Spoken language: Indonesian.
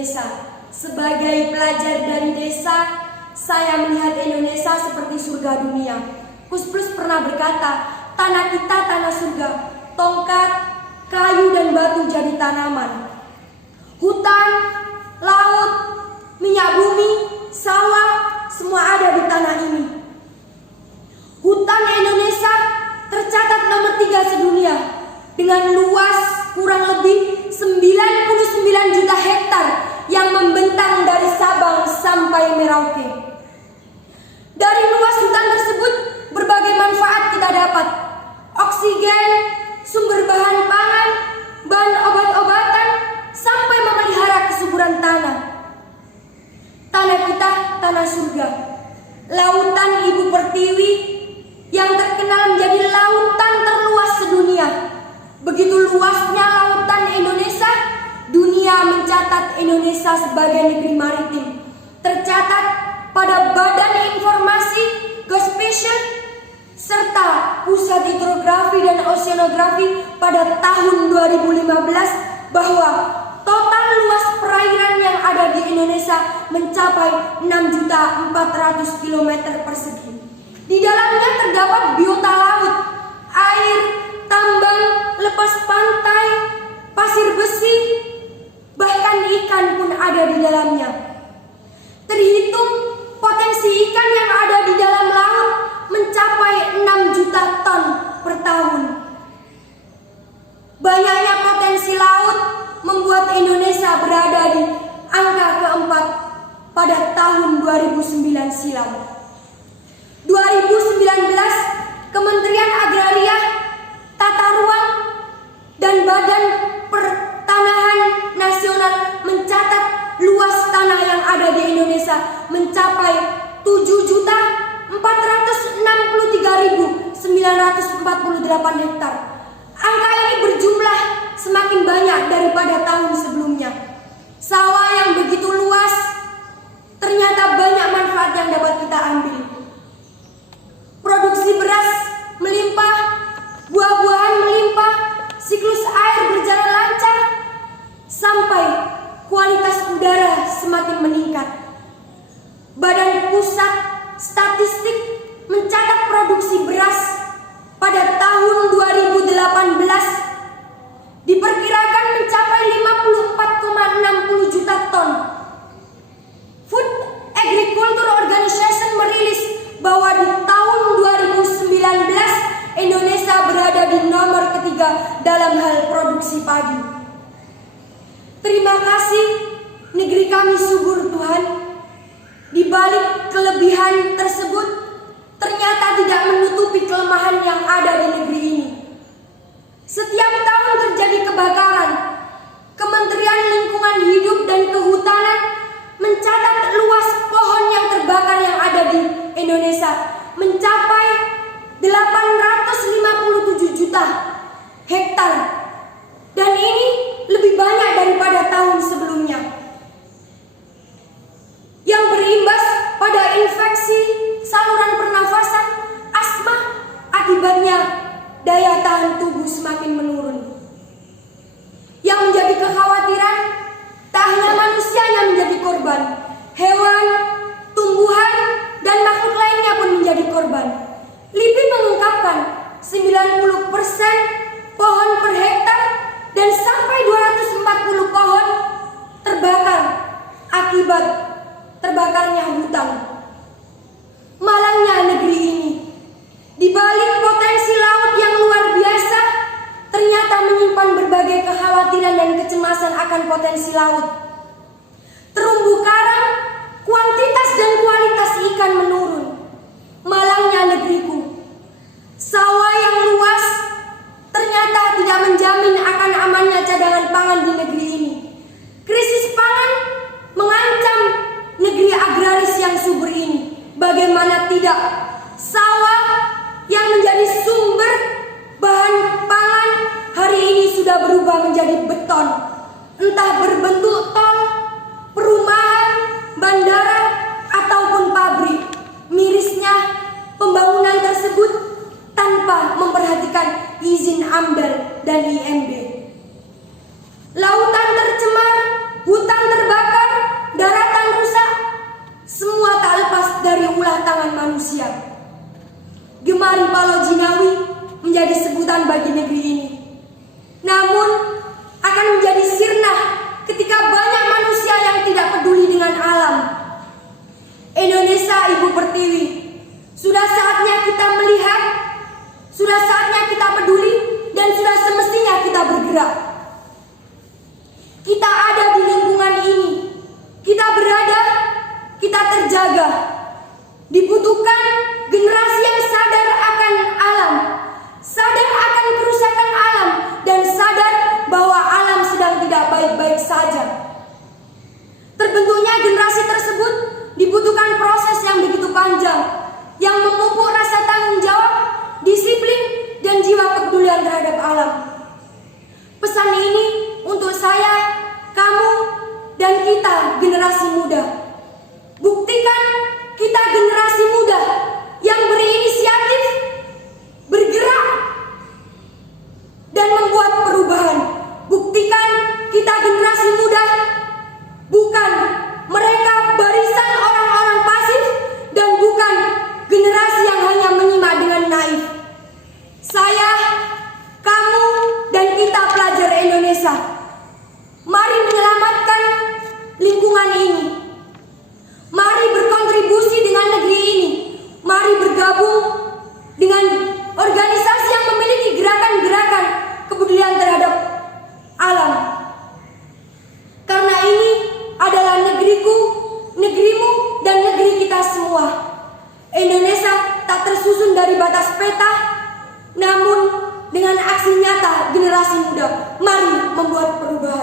Indonesia. Sebagai pelajar dari desa, saya melihat Indonesia seperti surga dunia. Kus Plus pernah berkata, tanah kita tanah surga, tongkat, kayu dan batu jadi tanaman. Hutan, laut, minyak bumi, sawah, semua ada di tanah ini. Hutan Indonesia tercatat nomor 3 sedunia dengan luas kurang lebih 99 juta hektar yang membentang dari Sabang sampai Merauke. Dari luas hutan tersebut berbagai manfaat kita dapat. Oksigen, sumber bahan pangan, bahan obat-obatan, sampai memelihara kesuburan tanah. Tanah kita tanah surga. Lautan Ibu Pertiwi yang terkenal menjadi lautan terluas sedunia. Begitu luasnya lautan Indonesia, dunia mencatat Indonesia sebagai negeri maritim. Tercatat pada Badan Informasi Geospasial serta Pusat Hidrografi dan Oceanografi pada tahun 2015 bahwa total luas perairan yang ada di Indonesia mencapai 6.400 km persegi. Di dalamnya terdapat biota laut, air, tambang, lepas pantai, pasir besi, bahkan ikan pun ada di dalamnya. Terhitung potensi ikan yang ada di dalam laut mencapai 6 juta ton per tahun. Banyaknya potensi laut membuat Indonesia berada di angka keempat pada tahun 2009 silam. 2019, Kementerian Agraria, Tata Ruang, dan Badan Pertanahan Nasional mencatat luas tanah yang ada di Indonesia mencapai 7.463.948 hektar. Angka ini berjumlah semakin banyak daripada tahun sebelumnya. Sawah yang begitu luas, ternyata banyak manfaat yang dapat kita ambil. Produksi beras melimpah, buah-buahan melimpah, siklus air berjalan lancar, sampai kualitas udara semakin meningkat. Badan Pusat Statistik mencatat produksi beras pada tahun 2018 diperkirakan mencapai 54,60 juta ton. Food Agriculture Organization merilis bahwa di tahun 2019 Indonesia berada di nomor ketiga dalam hal produksi padi. Terima kasih, negeri kami subur Tuhan. Di balik kelebihan tersebut, ternyata tidak menutupi kelemahan yang ada di negeri ini. Setiap tahun terjadi kebakaran. Kementerian Lingkungan Hidup dan Kehutanan mencatat luas pohon yang terbakar yang ada di Indonesia mencapai 857 juta hektar. Dan ini lebih banyak daripada tahun sebelumnya. Yang berimbas pada infeksi saluran pernafasan, asma, akibatnya daya tahan tubuh semakin menurun. Yang menjadi kekhawatiran, tak hanya manusia yang menjadi korban, hewan, tumbuhan, dan makhluk lainnya pun menjadi korban. LIPI mengungkapkan 90% pohon per hektar dan sampai 240 pohon terbakar akibat terbakarnya hutan. Malangnya negeri ini, di balik potensi laut yang luar biasa, ternyata menyimpan berbagai kekhawatiran dan kecemasan akan potensi laut. Terumbu karang, kuantitas dan kualitas ikan menurun. Malangnya negeriku, sawah yang luas ternyata tidak menjamin akan amannya cadangan pangan di negeri ini. Krisis pangan mengancam negeri agraris yang subur ini. Bagaimana tidak, sawah yang menjadi sumber bahan pangan hari ini sudah berubah menjadi beton, entah berbentuk tol, perumahan, bandara, ataupun pabrik. Mirisnya, pembangunan tersebut tanpa memperhatikan izin AMDAL dan IMB. Lautan tercemar, hutan terbakar, daratan rusak, semua tak lepas dari ulah tangan manusia. Gemari Palau Jinawi menjadi sebutan bagi negeri ini. Namun akan menjadi sirna ketika banyak manusia yang tidak peduli dengan alam. Indonesia Ibu Pertiwi, sudah saatnya kita melihat, sudah saatnya kita peduli, dan sudah semestinya kita bergerak. Kita ada di lingkungan ini, kita berada, kita terjaga. Dibutuhkan generasi yang sadar akan alam, sadar akan kerusakan alam, dan sadar bahwa alam sedang tidak baik-baik saja. Terbentuknya generasi tersebut dibutuhkan proses yang begitu panjang, yang memupuk rasa tanggung jawab, disiplin, dan jiwa kepedulian terhadap alam. Pesan ini untuk saya, kamu, dan kita generasi muda. Buktikan kita generasi muda yang berinisiatif, bergerak, dan membuat perubahan. Buktikan kita generasi muda bukan mereka barisan orang-orang pasif, dan bukan generasi yang hanya menyimak dengan naif. Saya, kamu, dan kita pelajar Indonesia, mari menyelamatkan lingkungan ini. Mari berkontribusi dengan negeri ini. Mari bergabung dengan organisasi yang memiliki gerakan-gerakan kepedulian terhadap alam. Karena ini adalah negeriku, negerimu, dan negeri kita semua. Indonesia tak tersusun dari batas peta, namun dengan aksi nyata generasi muda, mari membuat perubahan.